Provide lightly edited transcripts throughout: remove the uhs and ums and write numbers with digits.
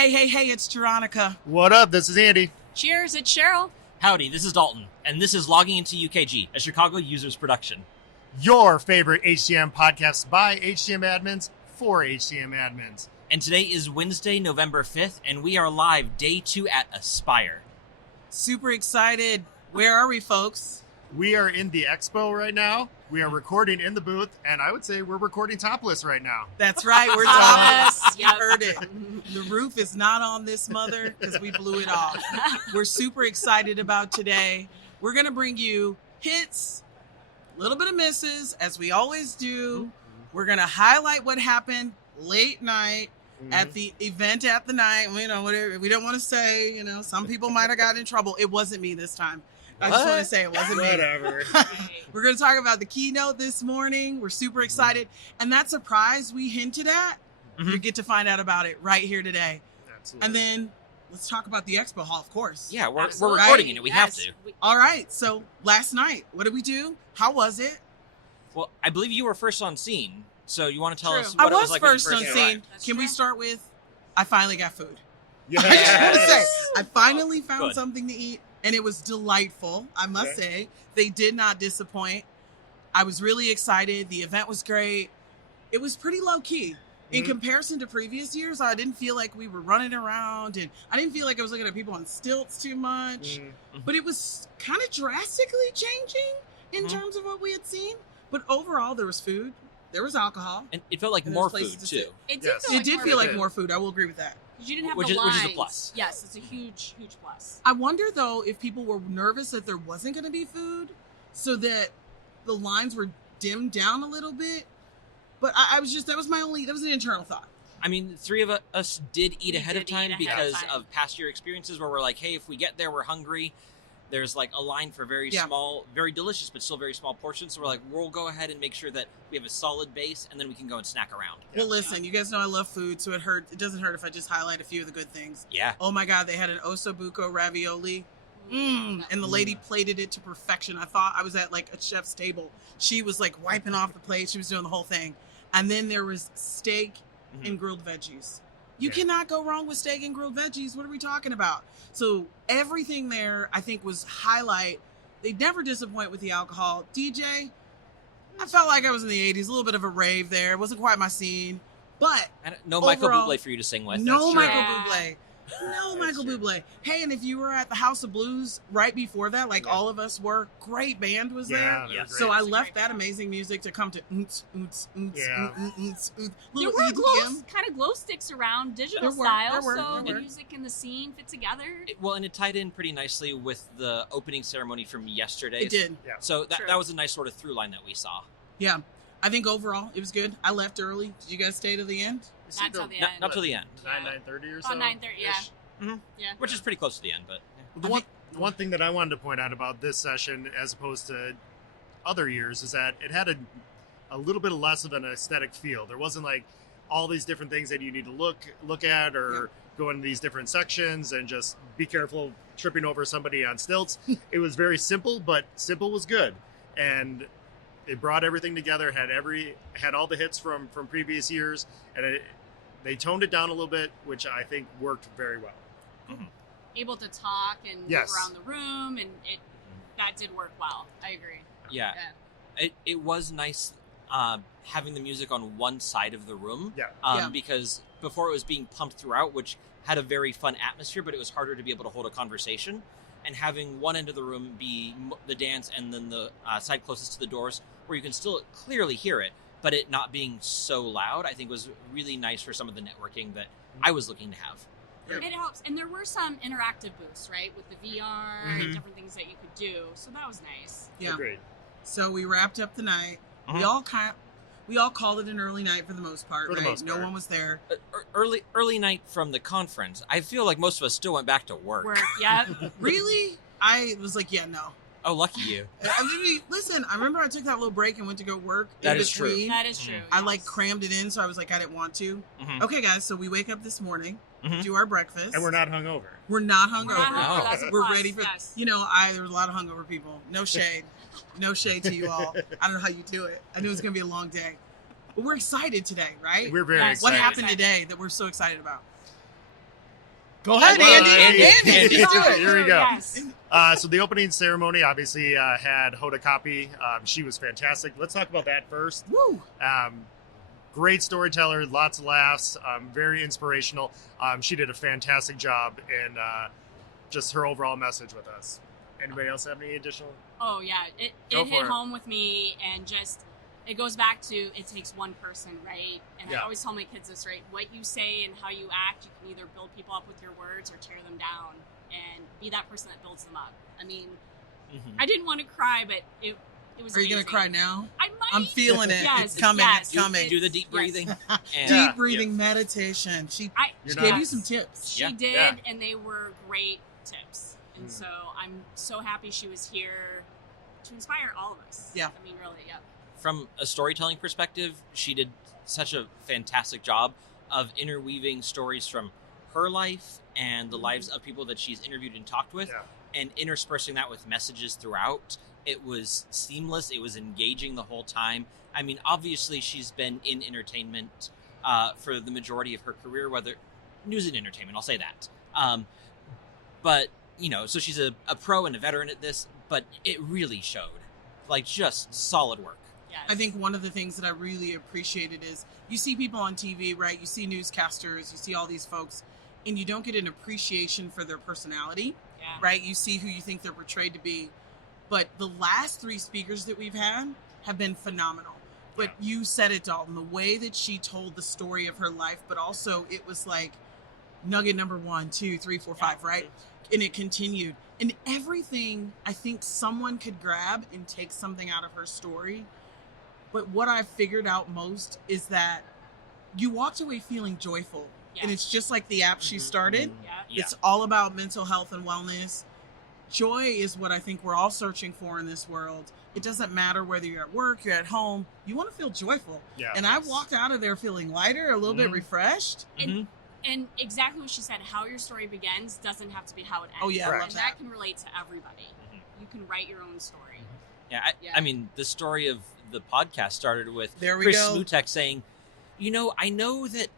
Hey, it's Veronica. What up? This is Andy. Cheers, it's Cheryl. Howdy, this is Dalton, and this is Logging Into UKG, a Chicago users production. Your favorite HCM podcast by HCM admins for HCM admins. And today is Wednesday, November 5th, and we are live day 2 at Aspire. Super excited. Where are we, folks? We are in the expo right now. We are recording in the booth, and I would say we're recording topless right now. That's right, we're topless. You heard it. The roof is not on this mother because we blew it off. We're super excited about today. We're going to bring you hits, a little bit of misses, as we always do. We're going to highlight what happened late night at the event at the night. You know, whatever we don't want to say, you know, some people might have gotten in trouble. It wasn't me this time. I just want to say it wasn't me. Whatever. We're going to talk about the keynote this morning. We're super excited. And that surprise we hinted at, you get to find out about it right here today. Absolutely. And then let's talk about the Expo Hall, of course. Yeah, we're Absolutely. recording it. We have to. All right. So last night, what did we do? How was it? Well, I believe you were first on scene, so you want to tell us I what it was was like when you first on arrived. scene. That's Can we true. start with, I finally got food. Yes. I just want to say, I finally found Good. something to eat, and it was delightful, I must Okay. say. They did not disappoint. I was really excited. The event was great. It was pretty low-key. In comparison to previous years, I didn't feel like we were running around, and I didn't feel like I was looking at people on stilts too much. But it was kind of drastically changing in terms of what we had seen. But overall, there was food. There was alcohol. And it felt like And more there's places food, to too. sit. It did Yes. feel It did more feel like food. more food. I will agree with that. 'Cause you didn't have Which the is a lines. plus. Yes, it's a huge plus. I wonder, though, if people were nervous that there wasn't going to be food, so that the lines were dimmed down a little bit. But I was just, that was an internal thought. I mean, 3 of us did eat We ahead did of time eat ahead because of time. of past year experiences where we're like, hey, if we get there, we're hungry. There's like a line for very Yeah. small, very delicious, but still very small portions. So we're like, we'll go ahead and make sure that we have a solid base, and then we can go and snack around. Well, listen, you guys know I love food, so it doesn't hurt if I just highlight a few of the good things. Yeah. Oh my God, they had an ossobuco ravioli. And the lady plated it to perfection. I thought I was at like a chef's table. She was like wiping off the plate. She was doing the whole thing. And then there was steak and grilled veggies. You Yeah. cannot go wrong with steak and grilled veggies. What are we talking about? So everything there, I think, was highlight. They never disappoint with the alcohol. DJ, I felt like I was in the 80s. A little bit of a rave there. It wasn't quite my scene. But No Michael Overall, Bublé for you to sing with. no true. Michael Yeah. Bublé. No That's Michael true. Bublé. Hey, and if you were at the House of Blues right before that, like Yeah. all of us were, great band was Yeah, there. they Yeah. were great. So I It's a left great that band. amazing music to come to oonts, oonts, oonts, Yeah. oonts. There Little were EDM. kind of glow sticks around digital There were, style, there were, so there the were. music and the scene fit together. Well, and it tied in pretty nicely with the opening ceremony from yesterday. It did. So True. that was a nice sort of through line that we saw. Yeah. I think overall it was good. I left early. Did you guys stay to the end? Not till the Not, end. not till the end, 9:30 or so. On 9:30, yeah. ish. Yeah. which is pretty close to the end, but The one thing that I wanted to point out about this session, as opposed to other years, is that it had a little bit less of an aesthetic feel. There wasn't like all these different things that you need to look at or go into these different sections and just be careful tripping over somebody on stilts. It was very simple, but simple was good, and it brought everything together. Had all the hits from previous years, and they toned it down a little bit, which I think worked very well. Able to talk and Yes. move around the room, and that did work well. I agree. yeah. It was nice having the music on one side of the room. Yeah. Yeah. Because before it was being pumped throughout, which had a very fun atmosphere, but it was harder to be able to hold a conversation. And having one end of the room be the dance and then the side closest to the doors, where you can still clearly hear it, but it not being so loud, I think was really nice for some of the networking that I was looking to have. It helps. And there were some interactive booths, right? With the VR and different things that you could do. So that was nice. Yeah. Agreed. So we wrapped up the night. We all called it an early night for the most part, For the right? most No part. one was there. Early night from the conference, I feel like most of us still went back to work. Yeah. Really? I was like, yeah, no. Oh, lucky you. I mean, listen, I remember I took that little break and went to go work. That in is true. between. That is true. I like yes. crammed it in, so I was like, I didn't want to. Mhm. Okay, guys, so we wake up this morning, Mhm. do our breakfast. And we're not hungover. We're not We're hungover. not hungover, Oh. that's a We're plus, ready for yes. there was a lot of hungover people. No shade. No shade to you all. I don't know how you do it. I knew it was gonna be a long day. But we're excited today, right? We're very Yes. What excited. happened today that we're so excited about? Go ahead, Andy. Andy, let's do it. Here we go. Yes. So the opening ceremony obviously had Hoda Kotb. She was fantastic. Let's talk about that first. Woo. Great storyteller, lots of laughs, very inspirational. She did a fantastic job in just her overall message with us. Anybody else have any additional? Oh yeah, it Go hit for it. home with me, and just it goes back to it takes one person, right? And Yeah. I always tell my kids this, right? What you say and how you act, you can either build people up with your words or tear them down, and be that person that builds them up. I mean, I didn't want to cry, but it was. Are you gonna amazing. cry now? I might. I'm feeling it. Yes, It's coming. yes. It's coming. Do the deep Yes. breathing. And Yeah. Deep breathing meditation. She You're gave not- you some tips. She Yeah. did, Yeah. and they were great tips. And so I'm so happy she was here to inspire all of us. Yeah. I mean, really, yeah. from a storytelling perspective, she did such a fantastic job of interweaving stories from her life and the lives of people that she's interviewed and talked with, Yeah. and interspersing that with messages throughout. It was seamless. It was engaging the whole time. I mean, obviously, she's been in entertainment for the majority of her career, whether news and entertainment, I'll say that. But, you know, so she's a pro and a veteran at this, but it really showed. Like, just solid work. Yes. I think one of the things that I really appreciated is you see people on TV, right? You see newscasters, you see all these folks, and you don't get an appreciation for their personality, yeah. right? You see who you think they're portrayed to be. But the last three speakers that we've had have been phenomenal. But you said it, Dalton, the way that she told the story of her life, but also it was like nugget number 1, 2, 3, 4, 5, right? And it continued. And everything I think someone could grab and take something out of her story. But what I figured out most is that you walked away feeling joyful. Yes. And it's just like the app she started. Yeah. Yeah. It's all about mental health and wellness. Joy is what I think we're all searching for in this world. It doesn't matter whether you're at work, you're at home, you want to feel joyful. Yeah. And I walked out of there feeling lighter, a little bit refreshed. And exactly what she said, how your story begins doesn't have to be how it ends. Oh, yeah, I Correct. love And that. that can relate to everybody. You can write your own story. Yeah, Yeah. I mean, the story of the podcast started with There we Chris go. Smutek saying, you know, I know that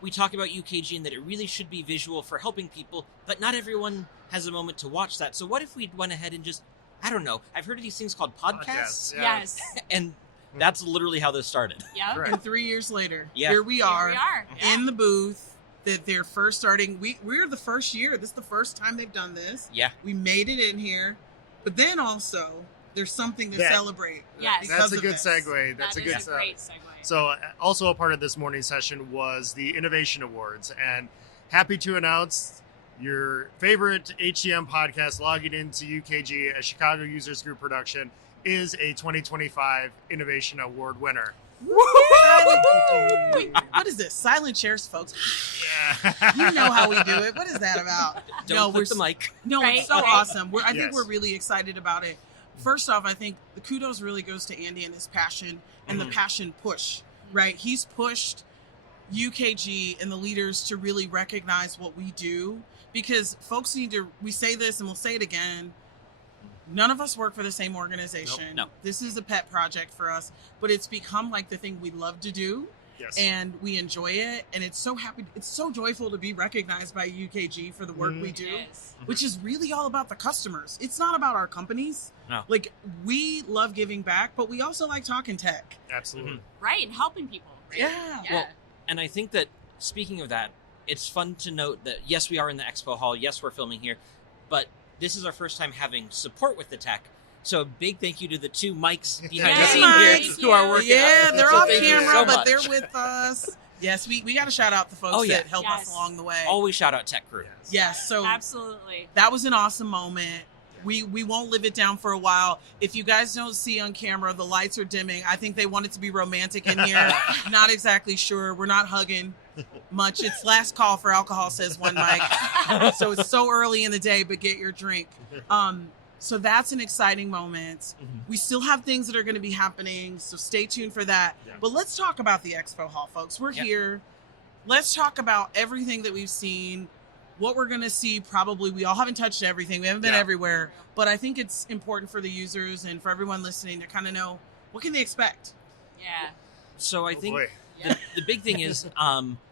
we talk about UKG and that it really should be visual for helping people, but not everyone has a moment to watch that. So what if we went ahead and just, I don't know, I've heard of these things called podcasts, Yeah. Yes. and that's literally how this started. Yeah. Correct. And 3 years later, Yeah. here we Here are, we are. Yeah. in the booth that they're first starting. We're the first year. This is the first time they've done this. Yeah. We made it in here. But then also, there's something to That- celebrate. Yes. because That's a of good this. segue. That's That a good is a great segue. So, also a part of this morning's session was the Innovation Awards, and happy to announce your favorite HCM podcast logging into UKG, a Chicago Users Group production, is a 2025 Innovation Award winner. Woo! Wait, what is this? Silent chairs, folks. Yeah. You know how we do it. What is that about? Don't click the mic. No, Right? it's so Okay. awesome. I think Yes. we're really excited about it. First off, I think the kudos really goes to Andy and his passion and the passion push, right? He's pushed UKG and the leaders to really recognize what we do, because folks need to, we say this and we'll say it again, none of us work for the same organization. Nope. No. This is a pet project for us, but it's become like the thing we love to do. Yes. And we enjoy it, and it's so joyful to be recognized by UKG for the work we do, It is. which is really all about the customers. It's not about our companies. No. Like, we love giving back, but we also like talking tech. Absolutely. Right. And helping people. Right? Yeah. Yeah. Well, and I think that, speaking of that, it's fun to note that, yes, we are in the Expo Hall. Yes, we're filming here. But this is our first time having support with the tech. So a big thank you to the two mics behind the Yes, scene here thank who are you. working. Yeah, out. they're So off thank you camera, so but much. they're with us. Yes, we got to shout out the folks Oh, yeah. that help Yes. us along the way. Always shout out tech crew. Yes, so Absolutely. that was an awesome moment. We won't live it down for a while. If you guys don't see on camera, the lights are dimming. I think they want it to be romantic in here. Not exactly sure. We're not hugging much. It's last call for alcohol, says one mic. So it's so early in the day, but get your drink. So that's an exciting moment. We still have things that are going to be happening, so stay tuned for that. Yeah. But let's talk about the Expo Hall, folks. We're Yep. here. Let's talk about everything that we've seen, what we're going to see. Probably we all haven't touched everything. We haven't been Yeah. everywhere, but I think it's important for the users and for everyone listening to kind of know what can they expect. Yeah. So I think boy. the big thing is,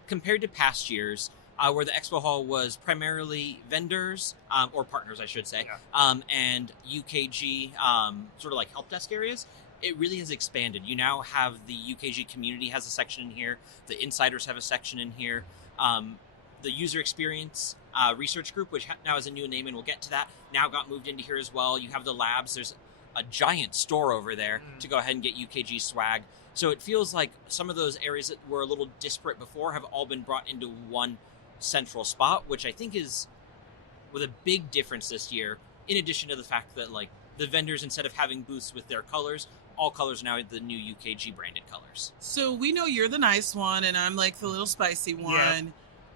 compared to past years, where the Expo Hall was primarily vendors, or partners, I should say, and UKG sort of like help desk areas. It really has expanded. You now have the UKG community has a section in here. The insiders have a section in here. The user experience research group, which now has a new name, and we'll get to that, now got moved into here as well. You have the labs. There's a giant store over there to go ahead and get UKG swag. So it feels like some of those areas that were a little disparate before have all been brought into one central spot, which I think is with a big difference this year, in addition to the fact that like the vendors, instead of having booths with their colors, all colors now are the new UKG branded colors. So we know you're the nice one and I'm like the little spicy one. Yeah.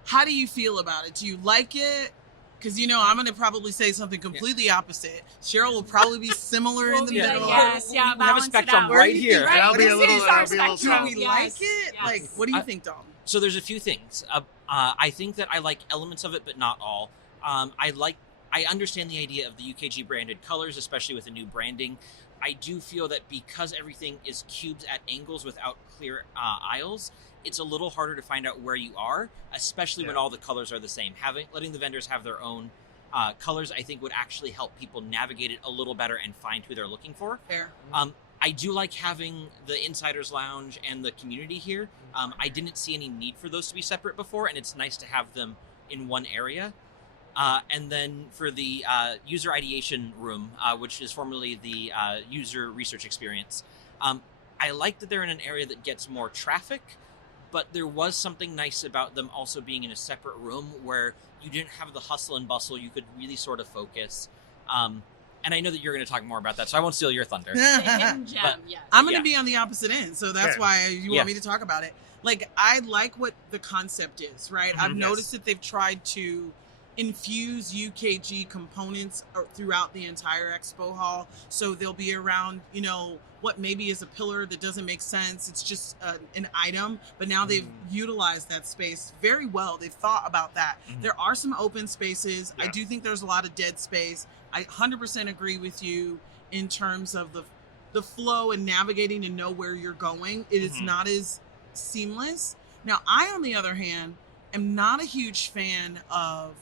How do you feel about it? Do you like it? Because, you know, I'm going to probably say something completely opposite. Cheryl will probably be similar in the middle. Yes, We have a balance it spectrum out. right here. Right, I'll be a this little- is I'll our be a little spectrum. Do we Yes. like it? Yes. Like, what do you think, Dom? So there's a few things. I think that I like elements of it, but not all. I understand the idea of the UKG branded colors, especially with the new branding. I do feel that because everything is cubes at angles without clear aisles, it's a little harder to find out where you are, especially when all the colors are the same. Letting the vendors have their own colors, I think, would actually help people navigate it a little better and find who they're looking for. Fair. I do like having the Insiders Lounge and the community here. I didn't see any need for those to be separate before, and it's nice to have them in one area. And then for the user ideation room, which is formerly the user research experience, I like that they're in an area that gets more traffic, but there was something nice about them also being in a separate room where you didn't have the hustle and bustle. You could really sort of focus. And I know that you're going to talk more about that, so I won't steal your thunder. The hidden gem, But- yes. I'm going to Yeah. be on the opposite end, so that's Okay. why you Yeah. want me to talk about it. Like, I like what the concept is, right? I've Yes. noticed that they've tried to infuse UKG components throughout the entire Expo Hall, so they'll be around, you know, what maybe is a pillar that doesn't make sense. It's just an item, but now they've utilized that space very well. They've thought about that. There are some open spaces. I Yeah. do think there's a lot of dead space. I 100% agree with you in terms of the flow and navigating to know where you're going. It is not as seamless. Now, I, on the other hand, am not a huge fan of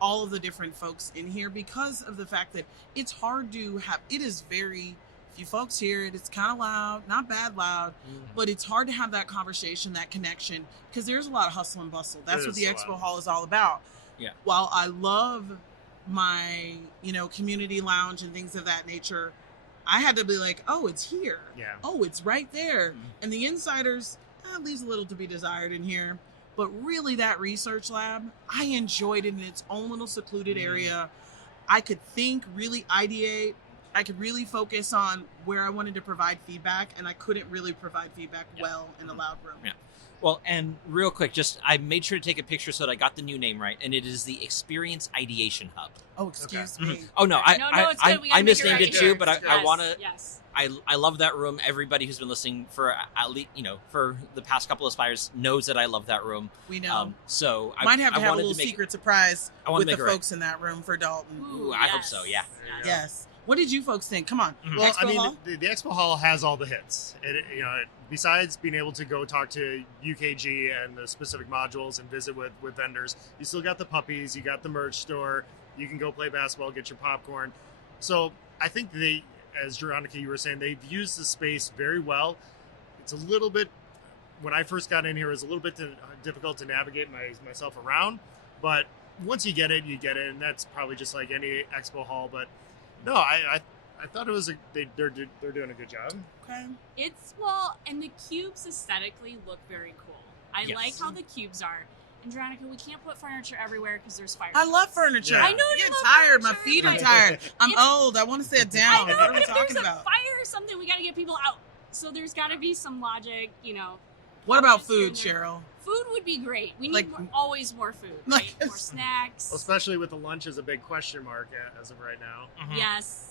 all of the different folks in here because of the fact that it's hard to have, it is very, if you folks hear it, it's kind of loud, not bad loud, but it's hard to have that conversation, that connection, because there's a lot of hustle and bustle. That's It what is the a Expo lot. Hall is all about. Yeah. While I love my, you know, community lounge and things of that nature, I had to be like, oh, it's here. Yeah. Oh, it's right there. And the insiders, leaves a little to be desired in here. But really, that research lab, I enjoyed it in its own little secluded area. I could think, really ideate. I could really focus on where I wanted to provide feedback, and I couldn't really provide feedback well in a loud room. Yeah. Well, and real quick, I made sure to take a picture so that I got the new name right, and it is the Experience Ideation Hub. Oh, excuse me. Oh no, it's good. We gotta I make misnamed right. it too, but I Yes, want to. Yes. I love that room. Everybody who's been listening for at least for the past couple of Aspires knows that I love that room. We know. So I Might have to have a wanted little make, secret surprise I wanna with make the it right. folks in that room for Dalton. Ooh, I hope so, yeah. Yes. Yes. What did you folks think? Come on. Well, Expo I mean, Hall? the Expo Hall has all the hits. Besides being able to go talk to UKG and the specific modules and visit with vendors, you still got the puppies, you got the merch store, you can go play basketball, get your popcorn. So I think as Veronica, you were saying, they've used the space very well. It's a little bit, when I first got in here, it was a little bit difficult to navigate myself around, but once you get it, and that's probably just like any Expo Hall. But no, I thought it was they're doing a good job. Okay. And the cubes aesthetically look very cool. I Yes. like how the cubes are. And Veronica, we can't put furniture everywhere because there's fire. I love furniture. Yeah. I know I'm you getting love tired. My furniture, feet are but- tired. I'm It's- old. I want to sit I down. know, What are we but talking there's about? a fire or something. We got to get people out. So there's got to be some logic, What about Just here food, and there. Cheryl? Food would be great. We need Like- always more food, Like- right? More snacks. Well, especially with the lunch is a big question mark as of right now. Yes.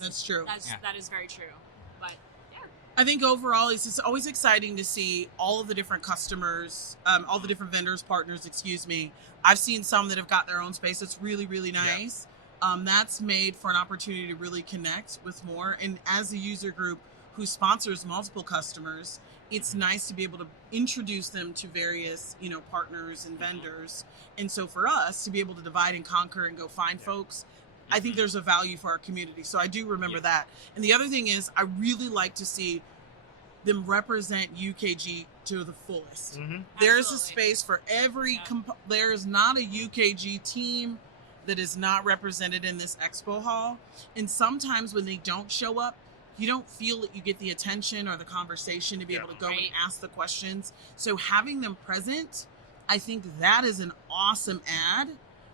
That's true. That is very true. But yeah. I think overall, it's just always exciting to see all of the different customers, all the different vendors, partners, excuse me. I've seen some that have got their own space. It's really, really nice. That's made for an opportunity to really connect with more. And as a user group, who sponsors multiple customers, it's nice to be able to introduce them to various, partners and vendors. And so for us to be able to divide and conquer and go find folks, I think there's a value for our community. So I do remember that. And the other thing is, I really like to see them represent UKG to the fullest. There's a space for every, there's not a UKG team that is not represented in this expo hall. And sometimes when they don't show up, you don't feel that you get the attention or the conversation to be able to go and ask the questions. So having them present, I think that is an awesome ad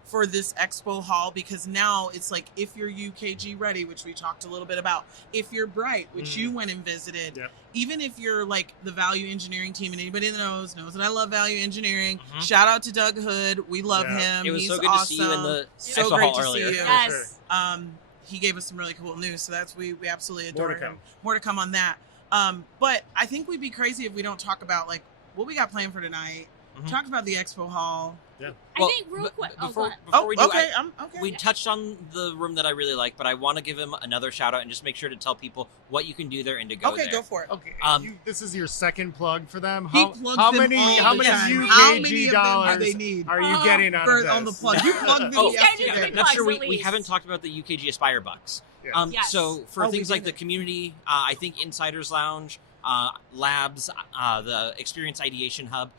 for this expo hall, because now it's like, if you're UKG ready, which we talked a little bit about, if you're bright, which you went and visited, even if you're like the value engineering team, and anybody that knows that I love value engineering. Shout out to Doug Hood. We love him. It was He's so good awesome. to see you in the so expo great hall to earlier. see you. Yes. He gave us some really cool news, so we absolutely adore More to him. come. More to come on that. But I think we'd be crazy if we don't talk about like what we got planned for tonight. Talk about the expo hall. I think real quick. Before Oh, we do, okay. Okay. we touched on the room that I really like, but I want to give him another shout out and just make sure to tell people what you can do there and to go there. Okay, go for it. Okay, Um, this is your second plug for them. He How, plugs how them many all how the many time. UKG How many of them do dollars they need? are you getting out of this? On the plug? You plugged them Oh, yesterday. big not sure plugs, we at least. haven't talked about the UKG Aspire bucks. Yeah. Yes. So for Oh, we things like the didn't. community, I think Insiders Lounge, Labs, the Experience Ideation Hub,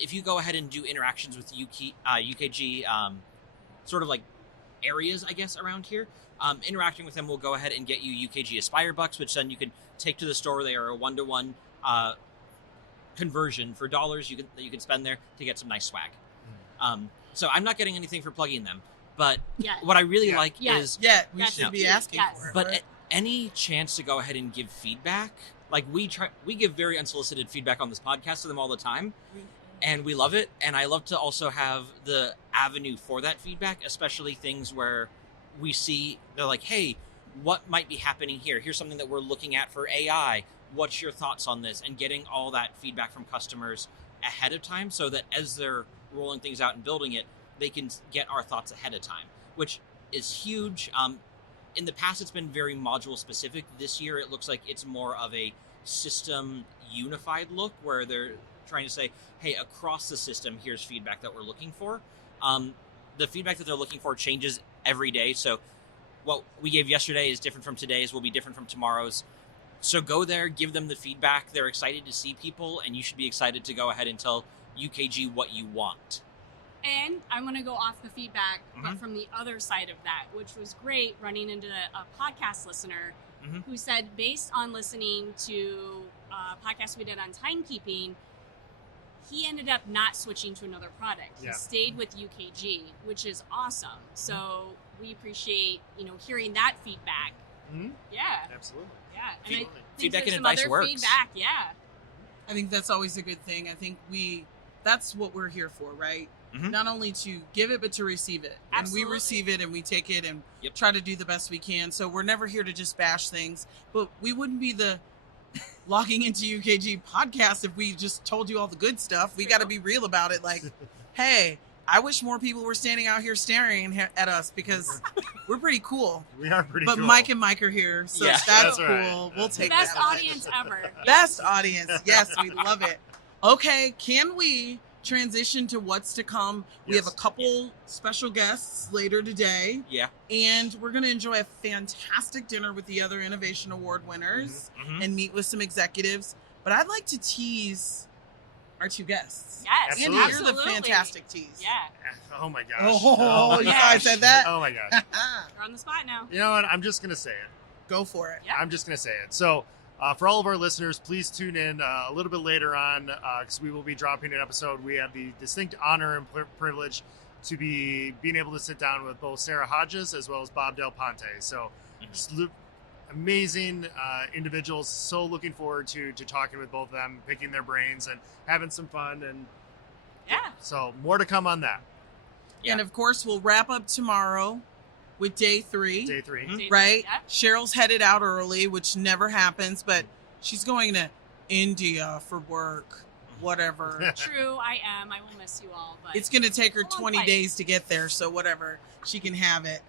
if you go ahead and do interactions with UKG, sort of like areas, I guess, around here, interacting with them will go ahead and get you UKG Aspire bucks, which then you can take to the store. They are a 1-to-1 conversion for dollars that you can spend there to get some nice swag. So I'm not getting anything for plugging them, but what I really like is We Yes, should be yes. asking for it. but right? any chance to go ahead and give feedback, like we give very unsolicited feedback on this podcast to them all the time, and we love it. And I love to also have the avenue for that feedback, especially things where we see they're like, hey, what might be happening here? Here's something that we're looking at for AI. What's your thoughts on this? And getting all that feedback from customers ahead of time so that as they're rolling things out and building it, they can get our thoughts ahead of time, which is huge. In the past, it's been very module specific. This year, it looks like it's more of a system unified look where they're trying to say, hey, across the system, here's feedback that we're looking for. The feedback that they're looking for changes every day. So what we gave yesterday is different from today's, will be different from tomorrow's. So go there, give them the feedback. They're excited to see people, and you should be excited to go ahead and tell UKG what you want. And I'm going to go off the feedback, but from the other side of that, which was great, running into a podcast listener who said, based on listening to a podcast we did on timekeeping, he ended up not switching to another product. He stayed with UKG, which is awesome. So we appreciate, hearing that feedback. Yeah. Absolutely. Yeah. And I think Feedback there's and some advice other works. feedback. Yeah. I think that's always a good thing. I think that's what we're here for, right? Not only to give it, but to receive it. Absolutely. And we receive it and we take it and try to do the best we can. So we're never here to just bash things, but we wouldn't be the logging into UKG podcast if we just told you all the good stuff. We got to be real about it. Like, hey, I wish more people were standing out here staring at us because we're pretty cool. We are pretty But cool. Mike and Mike are here, so Yeah. that's That's cool. right. We'll That's take Best that. audience ever. Best audience. Yes, we love it. Okay, can we transition to what's to come? We have a couple special guests later today. Yeah. And we're going to enjoy a fantastic dinner with the other Innovation Award winners and meet with some executives. But I'd like to tease our two guests. Yes. And Absolutely. here's the fantastic tease. Yeah. Oh my gosh. Oh, my you gosh. guys said that? Oh my gosh. You're on the spot now. You know what? I'm just gonna say it. Go for it. Yeah. I'm just gonna say it. So, for all of our listeners, please tune in a little bit later on because we will be dropping an episode. We have the distinct honor and privilege to be being able to sit down with both Sarah Hodges as well as Bob Del Ponte. So, amazing individuals. So looking forward to talking with both of them, picking their brains, and having some fun. And Yeah. so more to come on that. Yeah. And of course, we'll wrap up tomorrow with day 3. Day 3. Right? Yeah. Cheryl's headed out early, which never happens, but she's going to India for work, whatever. True, I am. I will miss you all. But It's going to take her Long 20 flight. days to get there, so whatever. She can have it.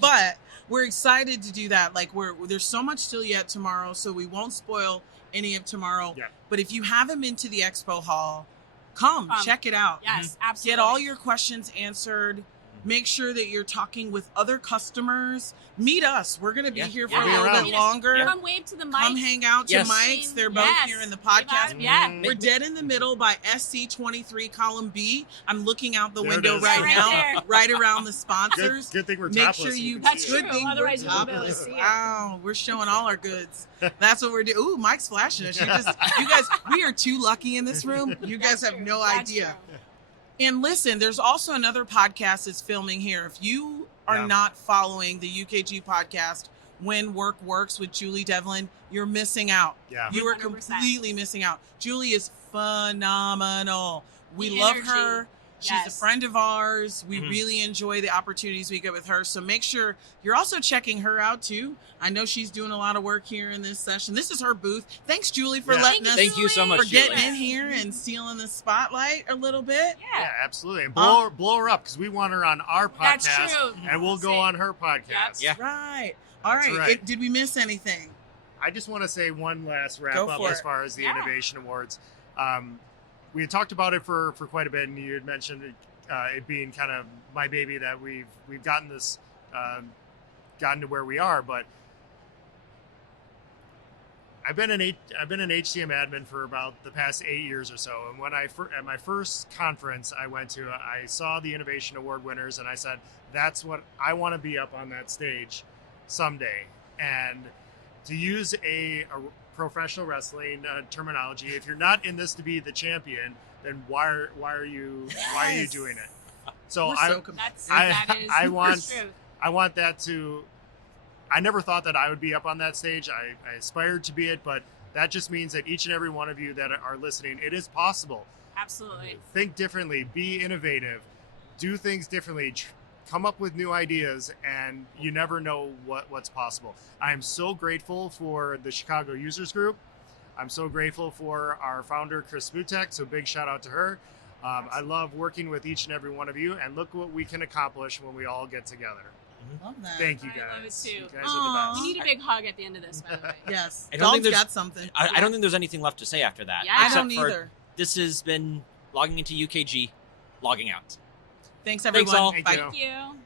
But we're excited to do that. Like there's so much still yet tomorrow, so we won't spoil any of tomorrow. Yeah. But if you haven't been to the Expo Hall, come check it out. Yes, absolutely. Get all your questions answered. Make sure that you're talking with other customers. Meet us. We're going to be here for a little bit longer. Come wave to the mics. Come hang out to Yes. Mike's. They're both here in the podcast. Yeah. We're dead in the middle by SC23 column B. I'm looking out the There it window is. right Right now, there. right around the sponsors. Good thing we're Make topless. sure you. That's can see true. it. Good thing Otherwise we're you won't be able to topless. see it. Wow, we're showing all our goods. That's what we're doing. Ooh, Mike's flashing us. You guys, we are too lucky in this room. You guys have no That's idea. true. And listen, there's also another podcast that's filming here. If you are not following the UKG podcast, When Work Works with Julie Devlin, you're missing out. Yeah. You are 100%. completely missing out. Julie is phenomenal. We The love energy. her. She's a Yes. friend of ours. We really enjoy the opportunities we get with her. So make sure you're also checking her out too. I know she's doing a lot of work here in this session. This is her booth. Thanks, Julie, for letting us Thank you so much, for getting Julie. in here and stealing the spotlight a little bit. Yeah, absolutely. And blow her up because we want her on our podcast. That's true. And we'll go on her podcast. Yeah. Right. All That's right. right. Did we miss anything? I just want to say one last wrap Go up for as it. far as the Yeah. Innovation Awards. We had talked about it for quite a bit, and you had mentioned it being kind of my baby that we've gotten this gotten to where we are. But I've been an HCM admin for about the past 8 years or so. And when at my first conference I went to, I saw the Innovation Award winners, and I said, "That's what I want to be up on that stage someday." And to use a professional wrestling terminology, if you're not in this to be the champion, then why are you doing it? So We're I so competitive. That is I want the truth. I want that to. I never thought that I would be up on that stage. I aspired to be it, but that just means that each and every one of you that are listening, it is possible. Absolutely. Think differently, be innovative, do things differently, come up with new ideas, and you never know what's possible. I am so grateful for the Chicago Users Group. I'm so grateful for our founder, Chris Smutek, so big shout out to her. I love working with each and every one of you, and look what we can accomplish when we all get together. Love that. Thank you I love it guys. too. You guys Aw. are the We best. need a big hug at the end of this, by the way. Yes. I don't think Dog's there's- got something. I don't think there's anything left to say after that. Yeah. I except don't for either. This has been Logging Into UKG, logging out. Thanks, Thanks, everyone. all. Thank Bye. you. Thank you.